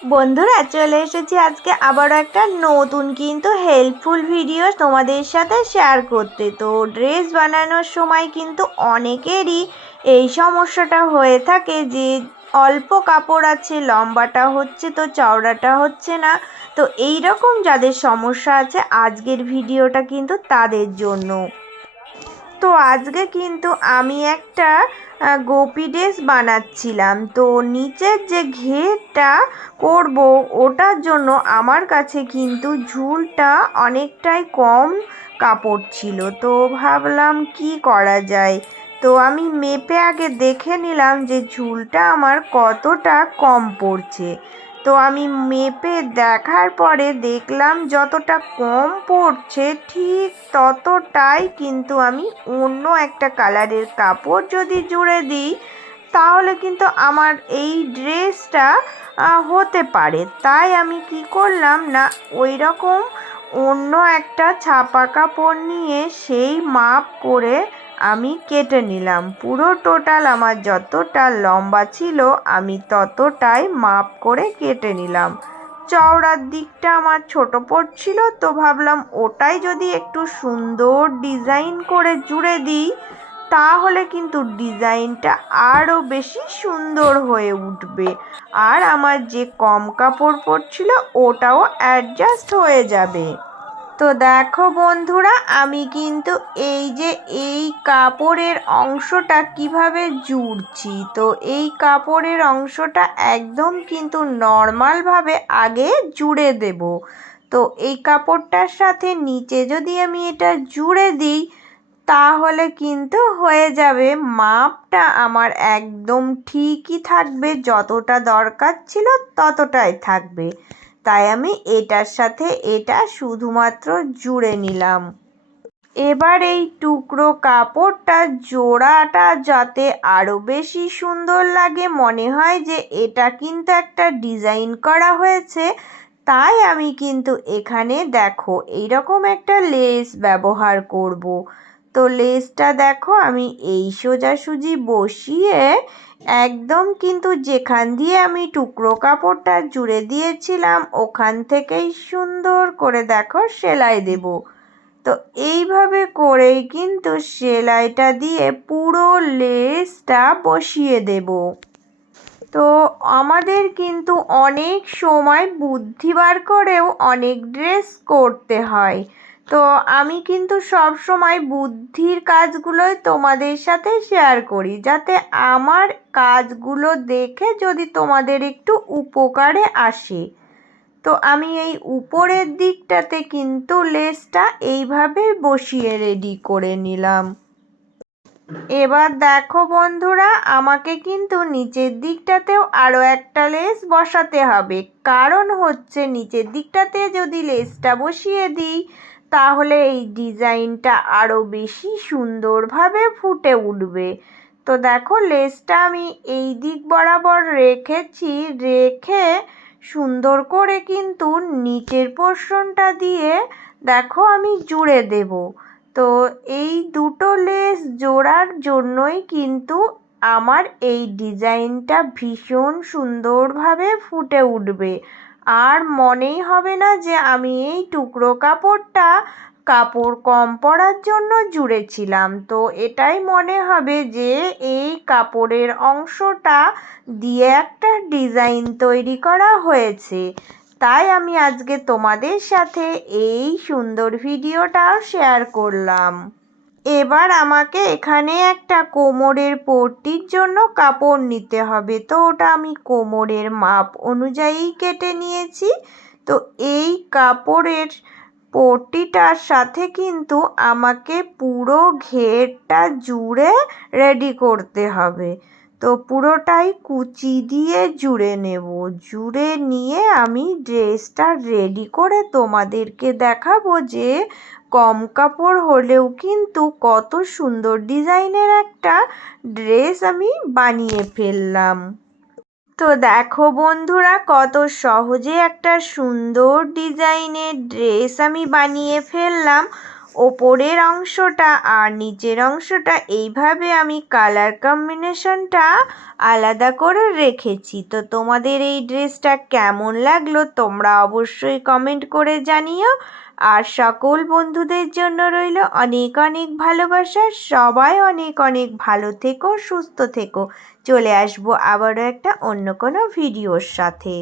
বন্ধুরা চলে এসেছি আজকে আবারও একটা নতুন কিন্তু হেল্পফুল ভিডিও তোমাদের সাথে শেয়ার করতে। তো ড্রেস বানানোর সময় কিন্তু অনেকেরই এই সমস্যাটা হয়ে থাকে যে অল্প কাপড় আছে, লম্বাটা হচ্ছে তো চওড়াটা হচ্ছে না। তো এই রকম যাদের সমস্যা আছে আজকের ভিডিওটা কিন্তু তাদের জন্য। তো আজকে কিন্তু আমি একটা গোপী ড্রেস বানাচ্ছিলাম। তো নিচের যে ঘেরটা করব ওটার জন্য আমার কাছে কিন্তু ঝুলটা অনেকটাই কম কাপড় ছিল। তো ভাবলাম কি করা যায়। তো আমি মেপে আগে দেখে নিলাম যে ঝুলটা আমার কতটা কম পড়ছে। তো আমি মেপে দেখার পরে দেখলাম যতটা কম পড়ছে ঠিক ততটাই কিন্তু আমি অন্য একটা কালারের কাপড় যদি জুড়ে দিই তাহলে কিন্তু আমার এই ড্রেসটা হতে পারে। তাই আমি কি করলাম না, ওই রকম অন্য একটা ছাপা কাপড় নিয়ে সেই মাপ করে আমি কেটে নিলাম। পুরো টোটাল আমার যতটা লম্বা ছিল আমি ততটাই মাপ করে কেটে নিলাম। চওড়ার দিকটা আমার ছোট পড়ছিল, তো ভাবলাম ওটাই যদি একটু সুন্দর ডিজাইন করে জুড়ে দিই তাহলে কিন্তু ডিজাইনটা আরও বেশি সুন্দর হয়ে উঠবে, আর আমার যে কম কাপড় পড়ছিল ওটাও অ্যাডজাস্ট হয়ে যাবে। তো দেখো বন্ধুরা, আমি কিন্তু এই কাপড়ের অংশটা কিভাবে জুড়ছি। তো এই কাপড়ের অংশটা একদম কিন্তু নর্মালভাবে আগে জুড়ে দেব। তো এই কাপড়টার সাথে নিচে যদি আমি এটা জুড়ে দিই তাহলে কিন্তু হয়ে যাবে, মাপটা আমার একদম ঠিকই থাকবে, যতটা দরকার ছিল ততটাই থাকবে। তাই আমি এটার সাথে এটা শুধুমাত্র জুড়ে নিলাম। এবার এই টুকরো কাপড়টা জোড়াটা যাতে আরও বেশি সুন্দর লাগে, মনে হয় যে এটা কিন্তু একটা ডিজাইন করা হয়েছে, তাই আমি কিন্তু এখানে দেখো এইরকম একটা লেস ব্যবহার করব। তো লেসটা দেখো আমি এই সোজাসুজি বসিয়ে একদম কিন্তু যেখান দিয়ে আমি টুকরো কাপড়টা জুড়ে দিয়েছিলাম ওখান থেকেই সুন্দর করে দেখো সেলাই দেব। তো এইভাবে করেই কিন্তু সেলাইটা দিয়ে পুরো লেসটা বসিয়ে দেব। তো আমাদের কিন্তু অনেক সময় বুদ্ধি বার করেও অনেক ড্রেস করতে হয়। তো আমি কিন্তু সব সময় বুদ্ধির কাজগুলোই তোমাদের সাথে শেয়ার করি, যাতে আমার কাজগুলো দেখে যদি তোমাদের একটু উপকারে আসে। তো আমি এই উপরের দিকটাতে কিন্তু লেসটা এইভাবে বসিয়ে রেডি করে নিলাম। এবার দেখো বন্ধুরা, আমাকে কিন্তু নিচের দিকটাতেও আরও একটা লেস বসাতে হবে, কারণ হচ্ছে নিচের দিকটাতে যদি লেসটা বসিয়ে দিই তাহলে এই ডিজাইনটা আরও বেশি সুন্দরভাবে ফুটে উঠবে। তো দেখো লেসটা আমি এই দিক বরাবর রেখেছি, রেখে সুন্দর করে কিন্তু নিচের পোর্শনটা দিয়ে দেখো আমি জুড়ে দেব। তো এই দুটো লেস জোড়ার জন্যই কিন্তু আমার এই ডিজাইনটা ভীষণ সুন্দরভাবে ফুটে উঠবে, আর মনেই হবে না যে আমি এই টুকরো কাপড়টা কাপড় কম পড়ার জন্য জুড়েছিলাম। তো এটাই মনে হবে যে এই কাপড়ের অংশটা দিয়ে একটা ডিজাইন তৈরি করা হয়েছে। তাই আমি আজকে তোমাদের সাথে এই সুন্দর ভিডিওটা শেয়ার করলাম। এবার আমাকে এখানে একটা কোমরের পট্টির জন্য কাপড় নিতে হবে। তো ওটা আমি কোমরের মাপ অনুযায়ী কেটে নিয়েছি। তো এই কাপড়ের পট্টিটার সাথে কিন্তু আমাকে পুরো ঘেরটা জুড়ে রেডি করতে হবে। তো পুরোটাই কুচি দিয়ে জুড়ে নেব। জুড়ে নিয়ে আমি ড্রেসটা রেডি করে তোমাদেরকে দেখাবো যে কম কাপড় হলেও কিন্তু কত সুন্দর ডিজাইনের একটা ড্রেস আমি বানিয়ে ফেললাম। তো দেখো বন্ধুরা, কত সহজে একটা সুন্দর ডিজাইনের ড্রেস আমি বানিয়ে ফেললাম। ওপরের অংশটা আর নিচের অংশটা এইভাবে আমি কালার কম্বিনেশনটা আলাদা করে রেখেছি। তো তোমাদের এই ড্রেসটা কেমন লাগলো তোমরা অবশ্যই কমেন্ট করে জানিও। আর সকল বন্ধুদের জন্য রইল অনেক অনেক ভালোবাসা। সবাই অনেক অনেক ভালো থেকো, সুস্থ থেকো। চলে আসবো আবারও একটা অন্য কোনো ভিডিওর সাথে।